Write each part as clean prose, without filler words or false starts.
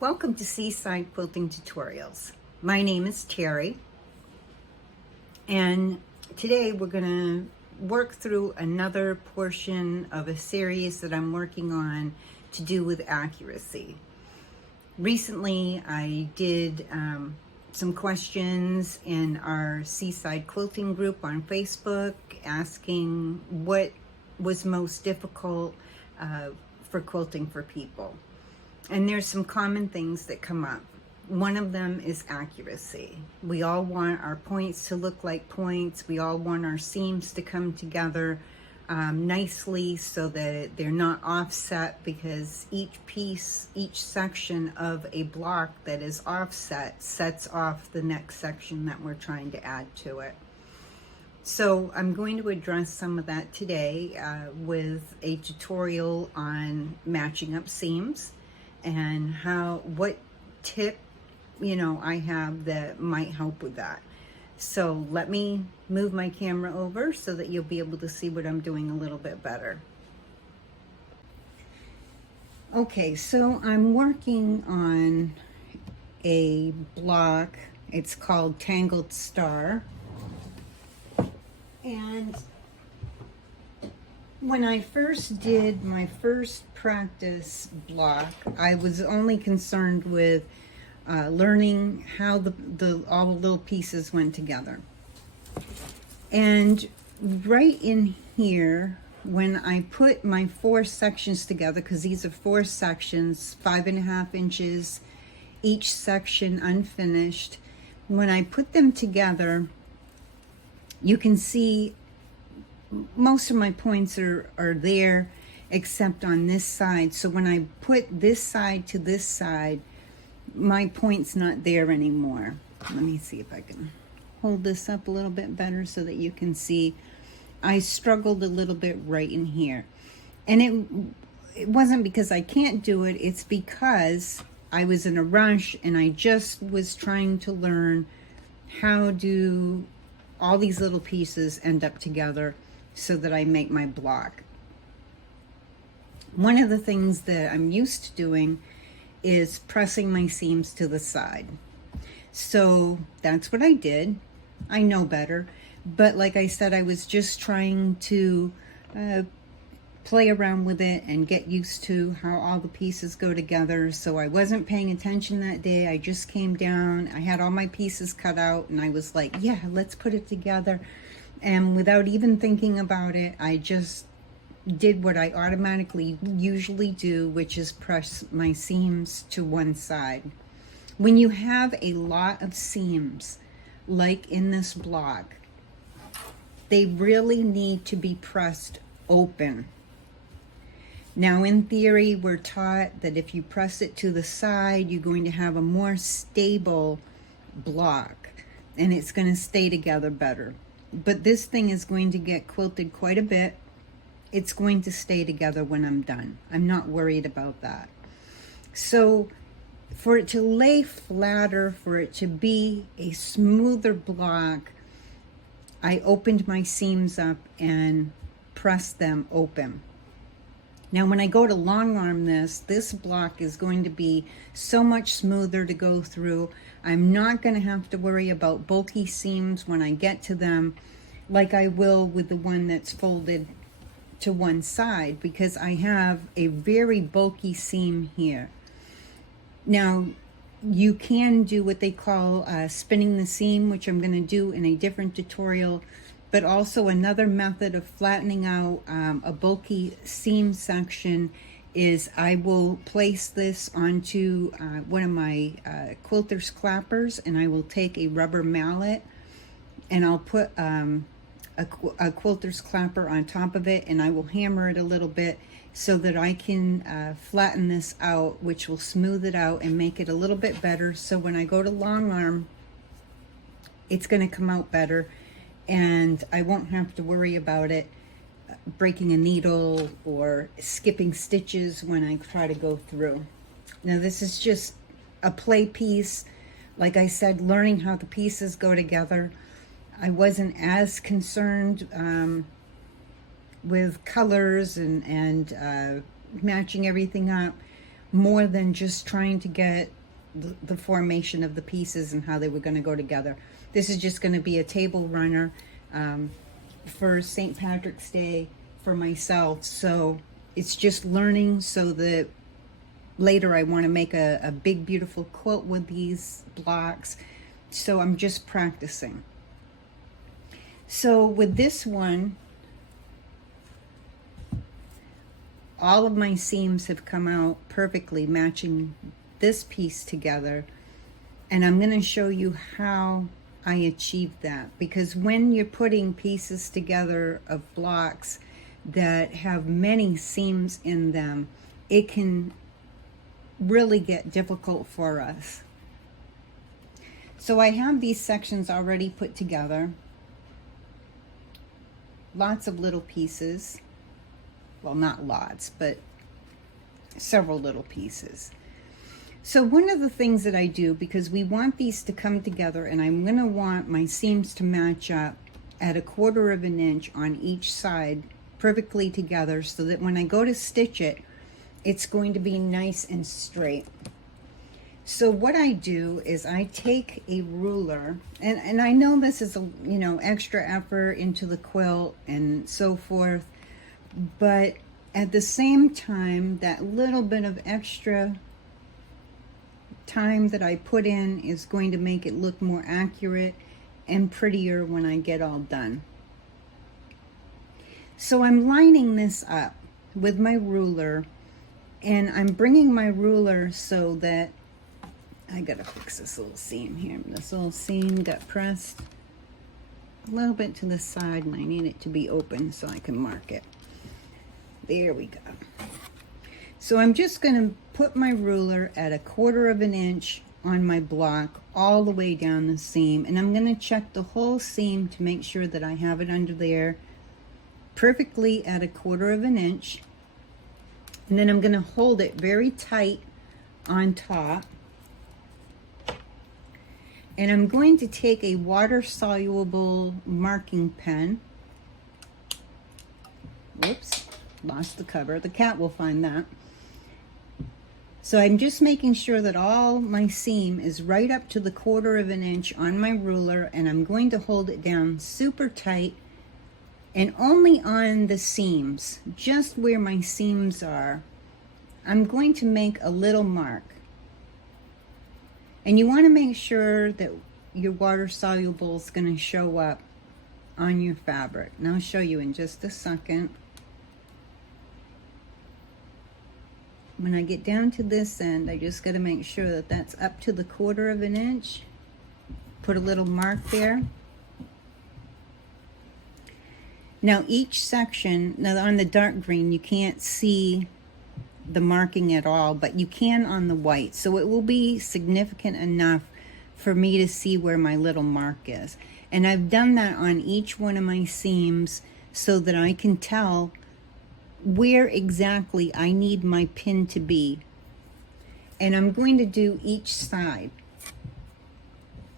Welcome to Seaside Quilting Tutorials. My name is Terry, and today we're going to work through another portion of a series that I'm working on to do with accuracy. Recently I did some questions in our Seaside Quilting group on Facebook asking what was most difficult for quilting for people. And there's some common things that come up. One of them is accuracy. We all want our points to look like points. We all want our seams to come together nicely so that they're not offset, because each piece, each section of a block that is offset sets off the next section that we're trying to add to it. So I'm going to address some of that today with a tutorial on matching up seams and what tip I have that might help with that. So let me move my camera over so that you'll be able to see what I'm doing a little bit better. Okay, so I'm working on a block. It's called Tangled Star. And when I first did my first practice block, I was only concerned with learning how all the little pieces went together. And right in here, when I put my 4 sections together, because these are 4 sections, 5.5 inches, each section unfinished, when I put them together, you can see most of my points are there except on this side. So when I put this side to this side, my point's not there anymore. Let me see if I can hold this up a little bit better so that you can see. I struggled a little bit right in here. And it wasn't because I can't do it, it's because I was in a rush and I just was trying to learn how do all these little pieces end up together so that I make my block. One of the things that I'm used to doing is pressing my seams to the side. So that's what I did. I know better. But like I said, I was just trying to play around with it and get used to how all the pieces go together. So I wasn't paying attention that day. I just came down. I had all my pieces cut out and I was like, yeah, let's put it together. And without even thinking about it, I just did what I automatically usually do, which is press my seams to one side. When you have a lot of seams, like in this block, they really need to be pressed open. Now, in theory, we're taught that if you press it to the side, you're going to have a more stable block and it's going to stay together better. But this thing is going to get quilted quite a bit. It's going to stay together when I'm done. I'm not worried about that. So for it to lay flatter, for it to be a smoother block, I opened my seams up and pressed them open. Now when I go to long arm this block is going to be so much smoother to go through. I'm not going to have to worry about bulky seams when I get to them like I will with the one that's folded to one side, because I have a very bulky seam here. Now you can do what they call spinning the seam, which I'm going to do in a different tutorial. But also another method of flattening out a bulky seam section is I will place this onto one of my quilter's clappers, and I will take a rubber mallet and I'll put a quilter's clapper on top of it, and I will hammer it a little bit so that I can flatten this out, which will smooth it out and make it a little bit better. So when I go to long arm, it's going to come out better. And I won't have to worry about it breaking a needle or skipping stitches when I try to go through. Now this is just a play piece. Like I said, learning how the pieces go together. I wasn't as concerned with colors and matching everything up. more than just trying to get the formation of the pieces and how they were going to go together. This is just going to be a table runner for St. Patrick's Day for myself. So it's just learning so that later I want to make a big beautiful quilt with these blocks. So I'm just practicing. So with this one, all of my seams have come out perfectly matching this piece together. And I'm going to show you how I achieved that. Because when you're putting pieces together of blocks that have many seams in them, it can really get difficult for us. So I have these sections already put together. Lots of little pieces. Well, not lots, but several little pieces. So one of the things that I do, because we want these to come together, and I'm going to want my seams to match up at 1/4 of an inch on each side perfectly together, so that when I go to stitch it, it's going to be nice and straight. So what I do is I take a ruler, and I know this is a extra effort into the quilt and so forth, but at the same time, that little bit of extra time that I put in is going to make it look more accurate and prettier when I get all done. So I'm lining this up with my ruler, and I'm bringing my ruler so that I gotta fix this little seam here. This little seam got pressed a little bit to the side, and I need it to be open so I can mark it. There we go. So I'm just going to put my ruler at 1/4 of an inch on my block all the way down the seam, and I'm going to check the whole seam to make sure that I have it under there perfectly at 1/4 of an inch. And then I'm going to hold it very tight on top. And I'm going to take a water-soluble marking pen. Whoops, lost the cover. The cat will find that. So I'm just making sure that all my seam is right up to 1/4 of an inch on my ruler, and I'm going to hold it down super tight and only on the seams, just where my seams are, I'm going to make a little mark. And you want to make sure that your water soluble is going to show up on your fabric. And I'll show you in just a second. When I get down to this end, I just got to make sure that that's up to 1/4 of an inch. Put a little mark there. Now each section, now on the dark green, you can't see the marking at all, but you can on the white. So it will be significant enough for me to see where my little mark is. And I've done that on each one of my seams so that I can tell where exactly I need my pin to be. And I'm going to do each side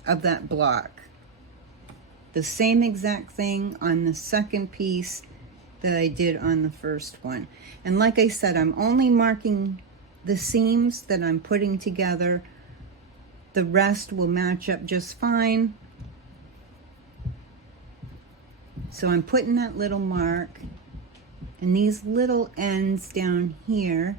of that block. The same exact thing on the second piece that I did on the first one. And like I said, I'm only marking the seams that I'm putting together. The rest will match up just fine. So I'm putting that little mark, and these little ends down here,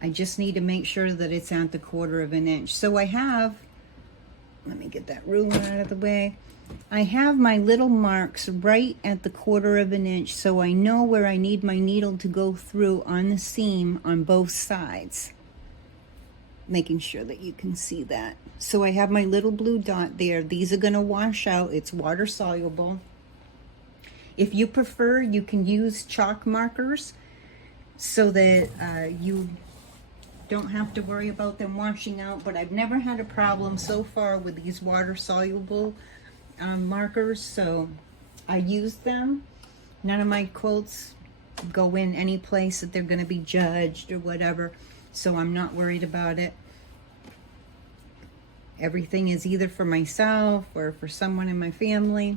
I just need to make sure that it's at 1/4 of an inch. So I have, let me get that ruler out of the way. I have my little marks right at 1/4 of an inch, so I know where I need my needle to go through on the seam on both sides. Making sure that you can see that. So I have my little blue dot there. These are going to wash out. It's water soluble. If you prefer, you can use chalk markers so that you don't have to worry about them washing out, but I've never had a problem so far with these water soluble markers, so I use them. None of my quilts go in any place that they're going to be judged or whatever, so I'm not worried about it. Everything is either for myself or for someone in my family.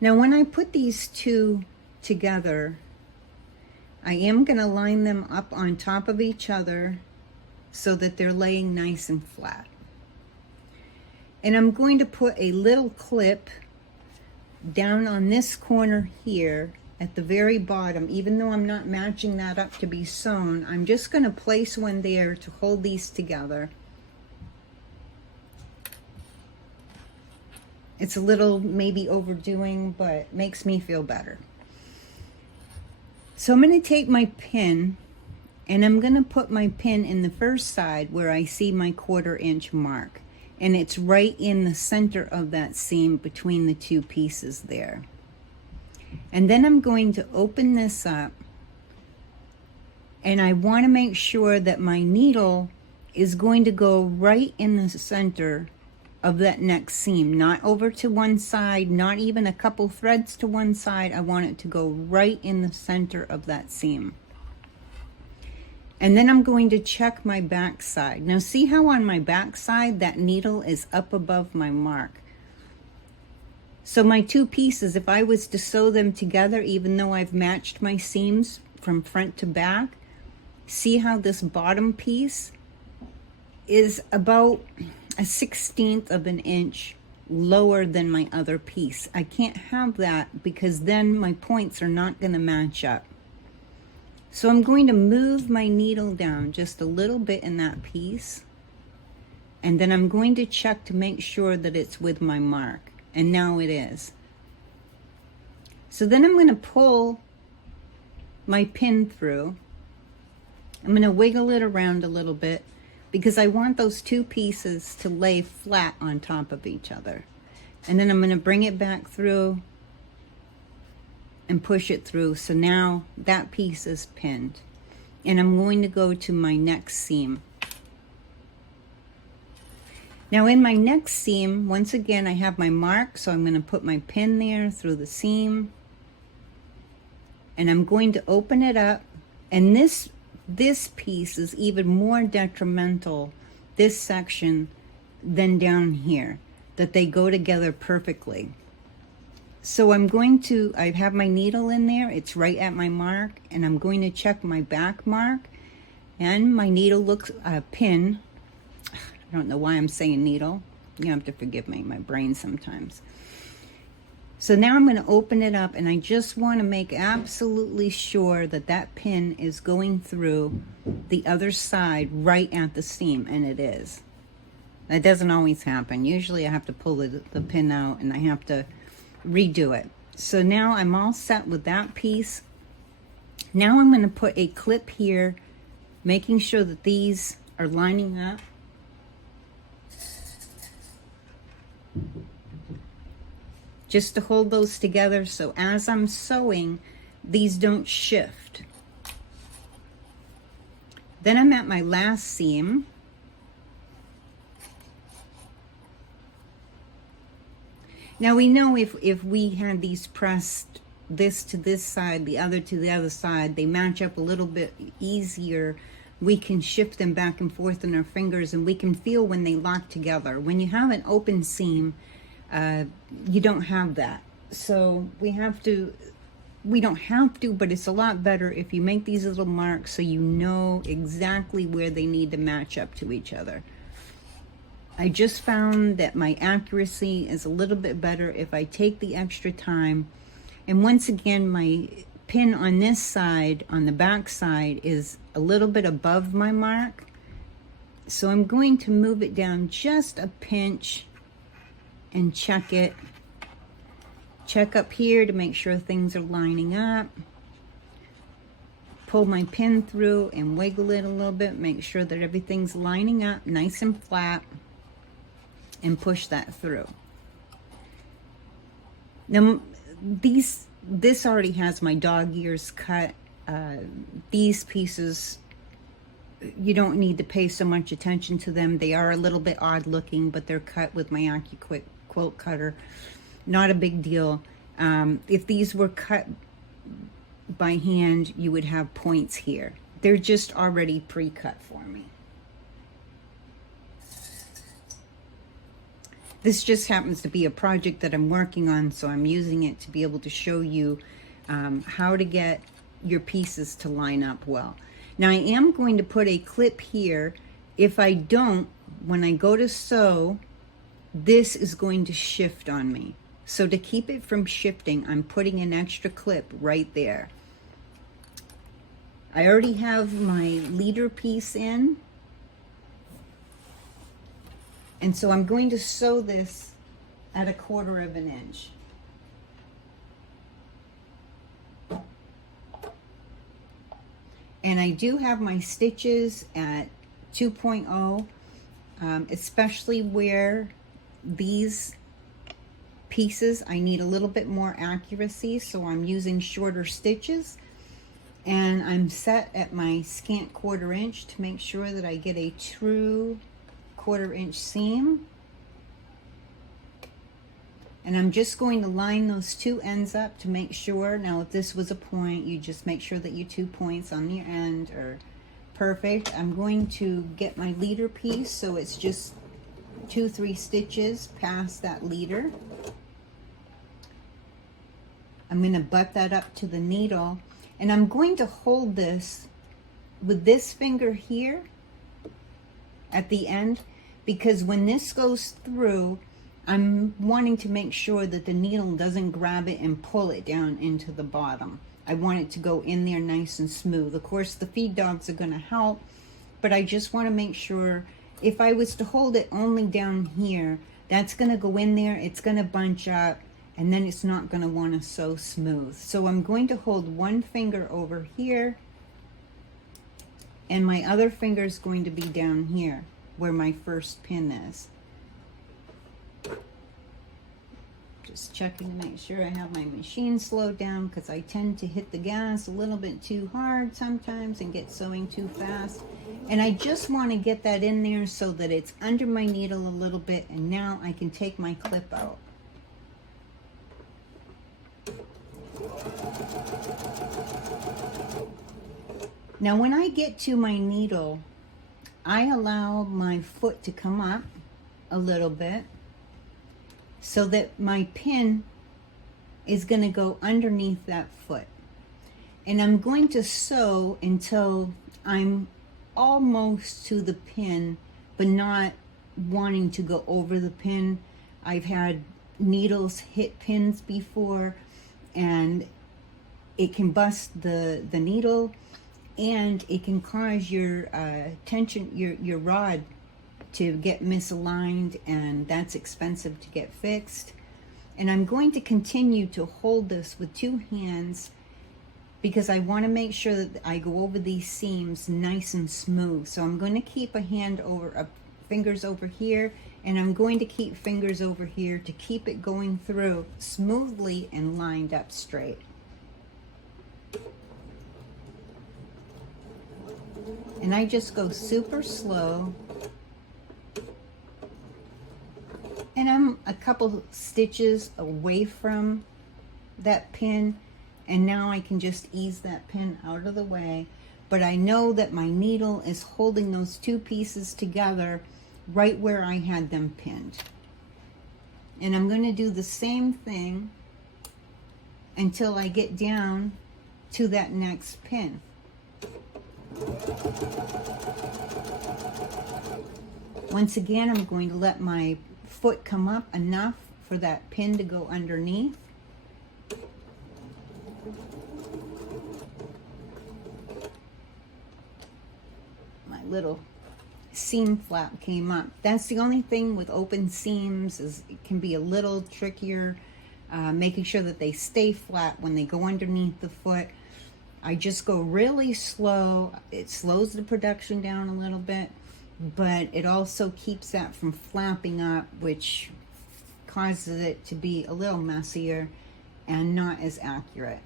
Now when I put these two together, I am going to line them up on top of each other so that they're laying nice and flat. And I'm going to put a little clip down on this corner here at the very bottom. Even though I'm not matching that up to be sewn, I'm just going to place one there to hold these together. It's a little maybe overdoing, but makes me feel better. So I'm going to take my pin and I'm going to put my pin in the first side where I see my 1/4 inch mark. And it's right in the center of that seam between the two pieces there. And then I'm going to open this up, and I want to make sure that my needle is going to go right in the center of that next seam, not over to one side, not even a couple threads to one side. I want it to go right in the center of that seam. And then I'm going to check my back side. Now see how on my back side that needle is up above my mark. So my two pieces, if I was to sew them together, even though I've matched my seams from front to back, see how this bottom piece is about a 1/16 of an inch lower than my other piece. I can't have that because then my points are not going to match up. So I'm going to move my needle down just a little bit in that piece, and then I'm going to check to make sure that it's with my mark, and now it is. So then I'm going to pull my pin through. I'm going to wiggle it around a little bit because I want those two pieces to lay flat on top of each other. And then I'm going to bring it back through and push it through. So now that piece is pinned. And I'm going to go to my next seam. Now in my next seam, once again, I have my mark, so I'm going to put my pin there through the seam. And I'm going to open it up. And this piece is even more detrimental, this section, than down here, that they go together perfectly. So I'm going to, I have my needle in there, it's right at my mark, and I'm going to check my back mark, and my needle looks, pin, I don't know why I'm saying needle, you have to forgive me, my brain sometimes. So now I'm going to open it up, and I just want to make absolutely sure that that pin is going through the other side right at the seam, and it is. That doesn't always happen. Usually I have to pull the pin out and I have to redo it. So now I'm all set with that piece. Now I'm going to put a clip here, making sure that these are lining up. Just to hold those together so as I'm sewing, these don't shift. Then I'm at my last seam. Now we know if we had these pressed this to this side, the other to the other side, they match up a little bit easier. We can shift them back and forth in our fingers, and we can feel when they lock together. When you have an open seam, you don't have that. So we don't have to, but it's a lot better if you make these little marks so you know exactly where they need to match up to each other. I just found that my accuracy is a little bit better if I take the extra time. And once again, my pin on this side, on the back side, is a little bit above my mark. So I'm going to move it down just a pinch and check it. Check up here to make sure things are lining up. Pull my pin through and wiggle it a little bit, make sure that everything's lining up nice and flat, and push that through. Now this already has my dog ears cut. These pieces, you don't need to pay so much attention to them. They are a little bit odd looking, but they're cut with my AccuQuick quilt cutter. Not a big deal. If these were cut by hand, you would have points here. They're just already pre-cut for me. This just happens to be a project that I'm working on, so I'm using it to be able to show you how to get your pieces to line up well. Now I am going to put a clip here. If I don't, when I go to sew, this is going to shift on me. So to keep it from shifting, I'm putting an extra clip right there. I already have my leader piece in. And so I'm going to sew this at 1/4 of an inch. And I do have my stitches at 2.0, especially where these pieces, I need a little bit more accuracy, so I'm using shorter stitches. And I'm set at my scant 1/4 inch to make sure that I get a true 1/4 inch seam. And I'm just going to line those two ends up to make sure. Now, if this was a point, you just make sure that your 2 points on your end are perfect. I'm going to get my leader piece, so it's just 2-3 stitches past that leader. I'm going to butt that up to the needle, and I'm going to hold this with this finger here at the end, because when this goes through, I'm wanting to make sure that the needle doesn't grab it and pull it down into the bottom. I want it to go in there nice and smooth. Of course, the feed dogs are going to help, but I just want to make sure, if I was to hold it only down here, that's going to go in there, it's going to bunch up, and then it's not going to want to sew smooth. So I'm going to hold one finger over here, and my other finger is going to be down here where my first pin is. Just checking to make sure I have my machine slowed down, because I tend to hit the gas a little bit too hard sometimes and get sewing too fast. And I just want to get that in there so that it's under my needle a little bit, and now I can take my clip out. Now when I get to my needle, I allow my foot to come up a little bit so that my pin is going to go underneath that foot. And I'm going to sew until I'm almost to the pin, but not wanting to go over the pin. I've had needles hit pins before, and it can bust the needle, and it can cause your tension, your rod to get misaligned, and that's expensive to get fixed. And I'm going to continue to hold this with 2 hands, because I want to make sure that I go over these seams nice and smooth. So I'm going to keep a hand over, fingers over here, and I'm going to keep fingers over here to keep it going through smoothly and lined up straight. And I just go super slow. And I'm a couple stitches away from that pin, and now I can just ease that pin out of the way. But I know that my needle is holding those 2 pieces together right where I had them pinned. And I'm going to do the same thing until I get down to that next pin. Once again, I'm going to let my foot come up enough for that pin to go underneath. My little seam flap came up. That's the only thing with open seams, is it can be a little trickier, making sure that they stay flat when they go underneath the foot. I just go really slow. It slows the production down a little bit, but it also keeps that from flapping up, which causes it to be a little messier and not as accurate.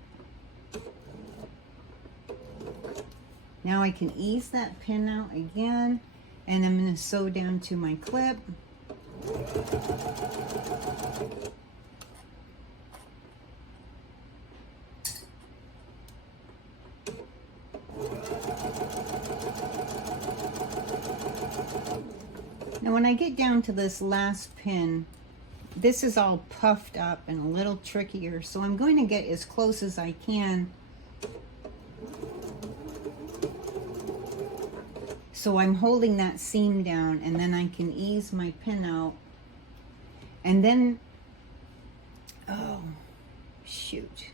Now I can ease that pin out again, and I'm going to sew down to my clip. Now when I get down to this last pin, this is all puffed up and a little trickier, so I'm going to get as close as I can So I'm holding that seam down, and then I can ease my pin out. And then, oh, shoot.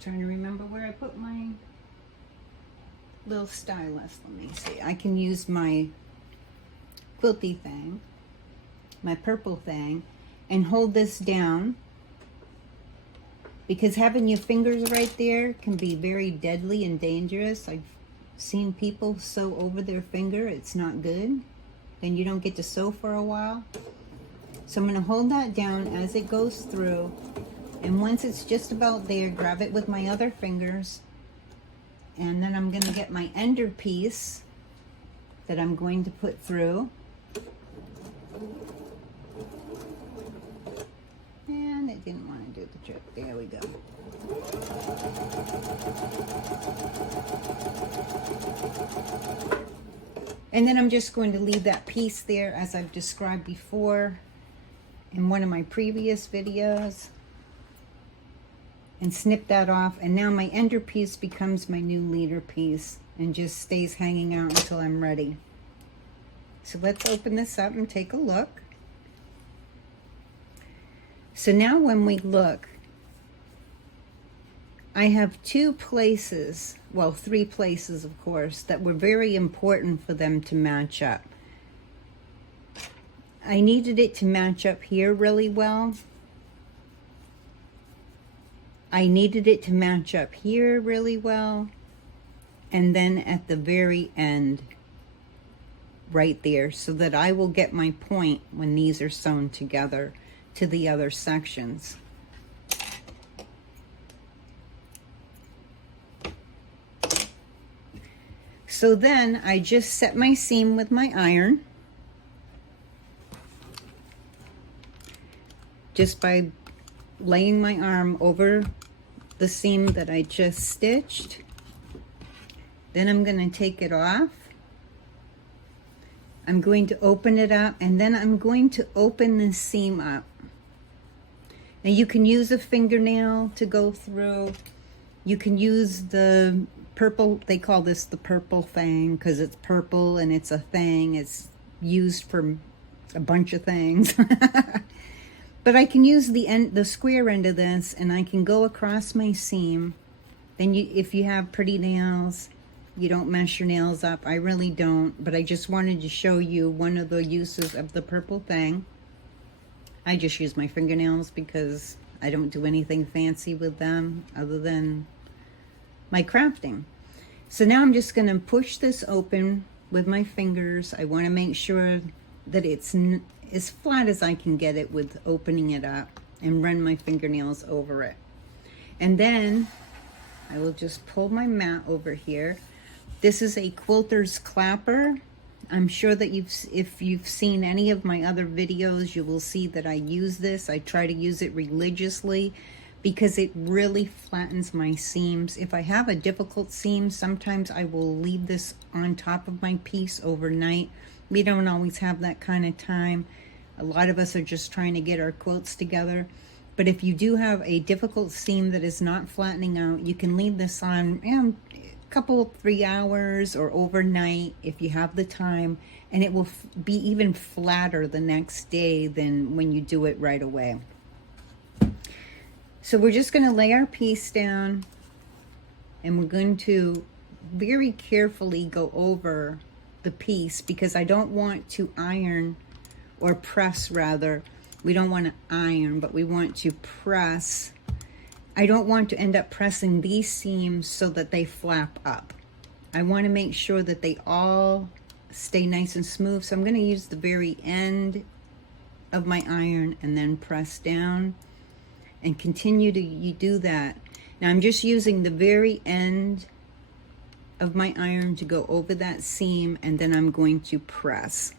Trying to remember where I put my little stylus. Let me see. I can use my quilty thing, my purple thing, and hold this down, because having your fingers right there can be very deadly and dangerous. I've seen people sew over their finger. It's not good. Then you don't get to sew for a while. So I'm going to hold that down as it goes through, and once it's just about there, grab it with my other fingers, and then I'm going to get my ender piece that I'm going to put through. And it didn't want to do the trick. There we go. And then I'm just going to leave that piece there as I've described before in one of my previous videos, and snip that off. And now my ender piece becomes my new leader piece and just stays hanging out until I'm ready. So let's open this up and take a look. So now when we look, I have two places, well, three places, of course, that were very important for them to match up. I needed it to match up here really well. I needed it to match up here really well. And then at the very end, right there, so that I will get my point when these are sewn together to the other sections. So then I just set my seam with my iron, just by laying my arm over the seam that I just stitched. Then I'm going to take it off. I'm going to open it up, and then I'm going to open this seam up. Now you can use a fingernail to go through. You can use the purple, they call this the purple thing because it's purple and it's a thing. It's used for a bunch of things. But I can use the square end of this, and I can go across my seam. Then if you have pretty nails, you don't mess your nails up. I really don't, but I just wanted to show you one of the uses of the purple thing. I just use my fingernails because I don't do anything fancy with them other than my crafting. So now I'm just going to push this open with my fingers. I want to make sure that it's as flat as I can get it with opening it up, and run my fingernails over it. And then I will just pull my mat over here. This is a quilter's clapper. I'm sure that if you've seen any of my other videos, you will see that I use this. I try to use it religiously because it really flattens my seams. If I have a difficult seam, sometimes I will leave this on top of my piece overnight. We don't always have that kind of time. A lot of us are just trying to get our quilts together. But if you do have a difficult seam that is not flattening out, you can leave this on a couple, 3 hours or overnight if you have the time, and it will be even flatter the next day than when you do it right away. So we're just going to lay our piece down, and we're going to very carefully go over the piece because I don't want to iron, or press rather. We don't want to iron, but we want to press. I don't want to end up pressing these seams so that they flap up. I want to make sure that they all stay nice and smooth. So I'm going to use the very end of my iron and then press down and continue to do that. Now I'm just using the very end of my iron to go over that seam, and then I'm going to press.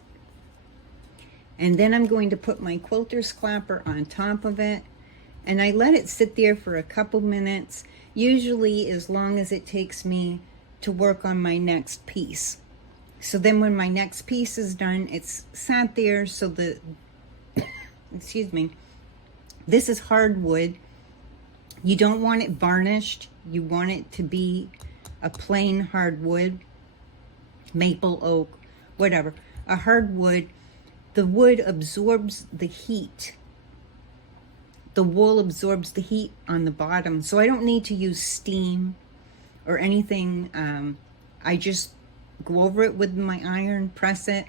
And then I'm going to put my quilter's clapper on top of it, and I let it sit there for a couple minutes, usually as long as it takes me to work on my next piece. So then when my next piece is done, it's sat there so the excuse me, this is hardwood. You don't want it varnished. You want it to be a plain hardwood. maple, oak, whatever, a hardwood, the wood absorbs the heat. The wool absorbs the heat on the bottom. So I don't need to use steam or anything. I just go over it with my iron, press it,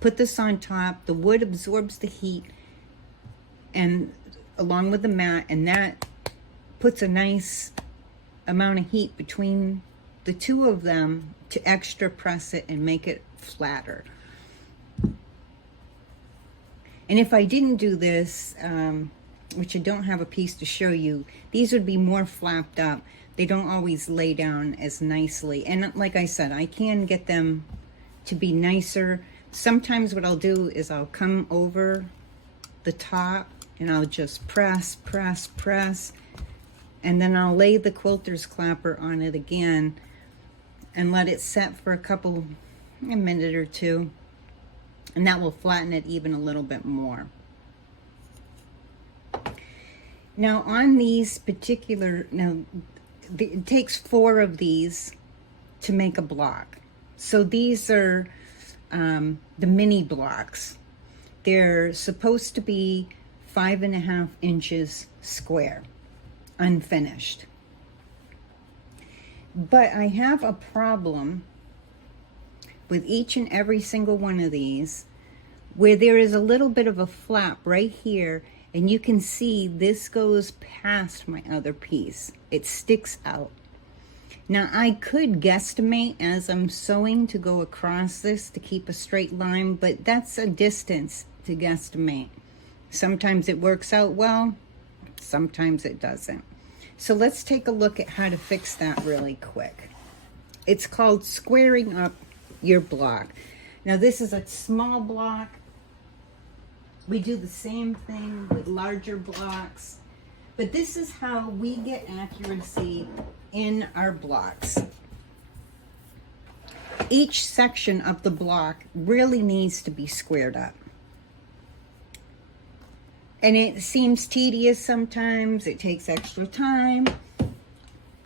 put this on top. The wood absorbs the heat and along with the mat, and that puts a nice amount of heat between the two of them to extra press it and make it flatter. And if I didn't do this, which I don't have a piece to show you, these would be more flapped up. They don't always lay down as nicely. And like I said, I can get them to be nicer. Sometimes what I'll do is I'll come over the top and I'll just press, press, press. And then I'll lay the quilter's clapper on it again and let it set for a minute or two. And that will flatten it even a little bit more. Now on these particular, it takes 4 of these to make a block. So these are the mini blocks. They're supposed to be 5.5 inches square, unfinished. But I have a problem with each and every single one of these where there is a little bit of a flap right here, and you can see this goes past my other piece. It sticks out. Now I could guesstimate as I'm sewing to go across this to keep a straight line, but that's a distance to guesstimate. Sometimes it works out well, sometimes it doesn't. So let's take a look at how to fix that really quick. It's called squaring up your block. Now this is a small block. We do the same thing with larger blocks, but this is how we get accuracy in our blocks. Each section of the block really needs to be squared up. And it seems tedious sometimes, it takes extra time.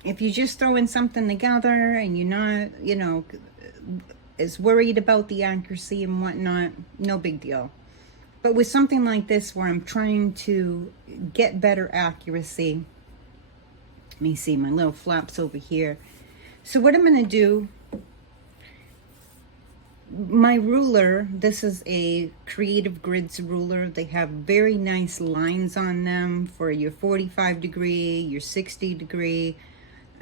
If you're just throwing something together and you're not, as worried about the accuracy and whatnot, no big deal. But with something like this where I'm trying to get better accuracy, let me see, my little flaps over here. So what I'm going to do, my ruler, this is a Creative Grids ruler. They have very nice lines on them for your 45 degree, your 60 degree,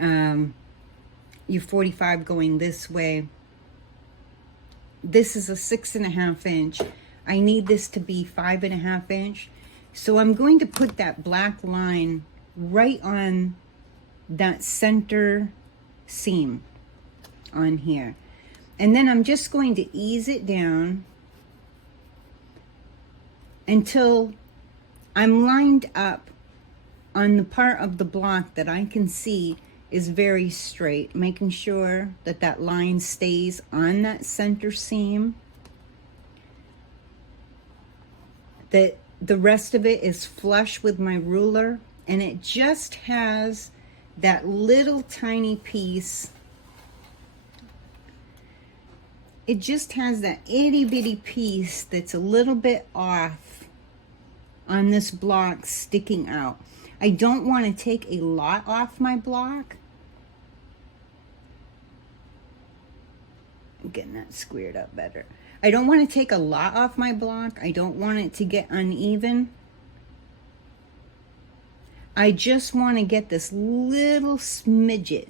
your 45 going this way. This is a 6.5 inch. I need this to be 5.5 inch. So I'm going to put that black line right on that center seam on here. And then I'm just going to ease it down until I'm lined up on the part of the block that I can see is very straight, making sure that that line stays on that center seam, that the rest of it is flush with my ruler, and it just has that little tiny piece. It just has that itty bitty piece that's a little bit off on this block sticking out. I don't want to take a lot off my block. I'm getting that squared up better. I don't want to take a lot off my block. I don't want it to get uneven. I just want to get this little smidget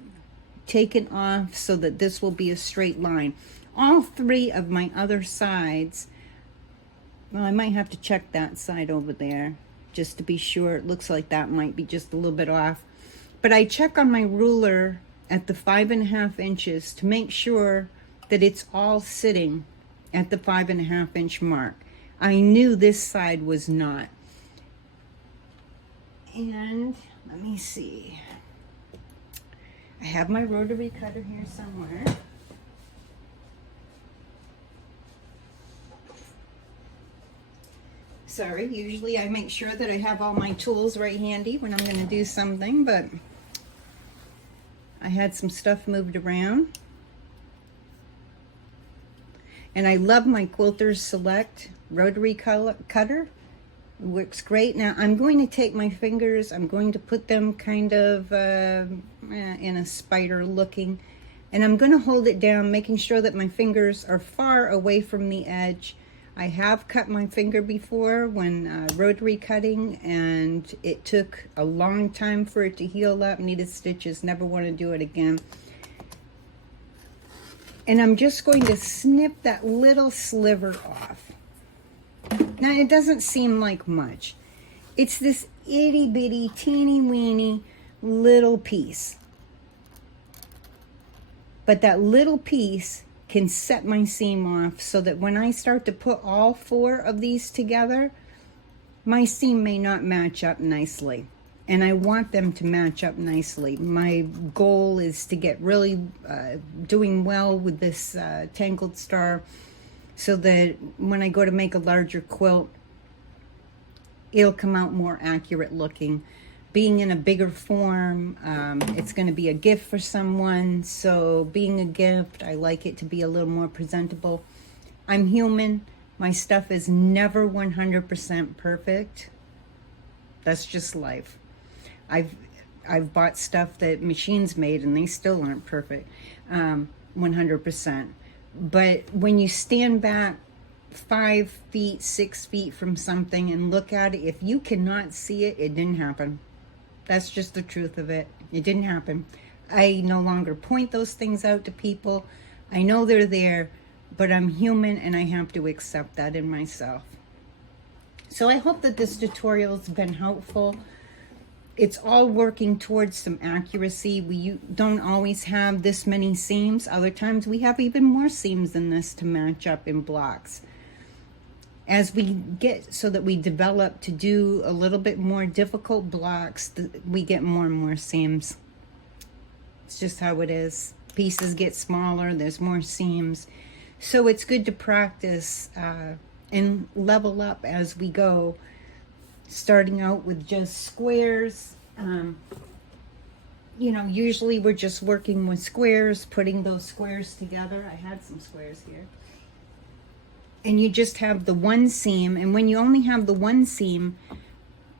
taken off so that this will be a straight line. All 3 of my other sides, well, I might have to check that side over there just to be sure. It looks like that might be just a little bit off. But I check on my ruler at the 5.5 inches to make sure that it's all sitting at the 5.5 inch mark. I knew this side was not. And let me see. I have my rotary cutter here somewhere. Sorry, usually I make sure that I have all my tools right handy when I'm going to do something, but I had some stuff moved around. And I love my Quilters Select rotary cutter. It works great. Now I'm going to take my fingers, I'm going to put them kind of in a spider looking, and I'm going to hold it down, making sure that my fingers are far away from the edge. I have cut my finger before when rotary cutting, and it took a long time for it to heal up, needed stitches, never want to do it again. And I'm just going to snip that little sliver off. Now it doesn't seem like much. It's this itty bitty, teeny weeny little piece. But that little piece can set my seam off so that when I start to put all 4 of these together, my seam may not match up nicely. And I want them to match up nicely. My goal is to get really doing well with this Tangled Star, so that when I go to make a larger quilt, it'll come out more accurate looking. Being in a bigger form, it's going to be a gift for someone. So being a gift, I like it to be a little more presentable. I'm human. My stuff is never 100% perfect. That's just life. I've bought stuff that machines made and they still aren't perfect, 100%. But when you stand back 5 feet, 6 feet from something and look at it, if you cannot see it, it didn't happen. That's just the truth of it. It didn't happen. I no longer point those things out to people. I know they're there, but I'm human and I have to accept that in myself. So I hope that this tutorial has been helpful. It's all working towards some accuracy. We don't always have this many seams. Other times we have even more seams than this to match up in blocks. As we get so that we develop to do a little bit more difficult blocks, we get more and more seams. It's just how it is. Pieces get smaller, there's more seams. So it's good to practice and level up as we go, starting out with just squares. You know, usually we're just working with squares, putting those squares together. I had some squares here. And you just have the one seam, and when you only have the one seam,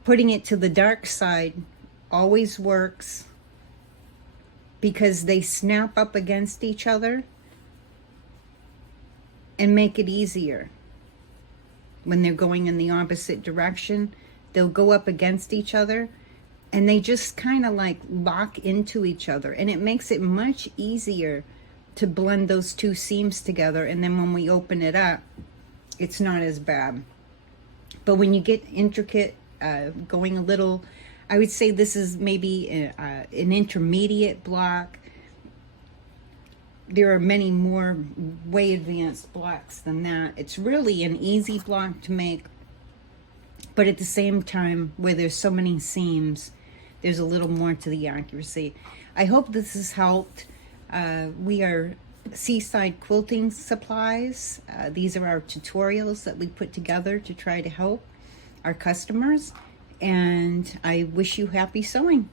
putting it to the dark side always works because they snap up against each other and make it easier. When they're going in the opposite direction, they'll go up against each other and they just kind of like lock into each other, and it makes it much easier to blend those 2 seams together. And then when we open it up, it's not as bad. But when you get intricate, going a little, I would say this is maybe an intermediate block. There are many more way advanced blocks than that. It's really an easy block to make, but at the same time, where there's so many seams, there's a little more to the accuracy. I hope this has helped. We are Seaside Quilting Supplies. These are our tutorials that we put together to try to help our customers, and I wish you happy sewing.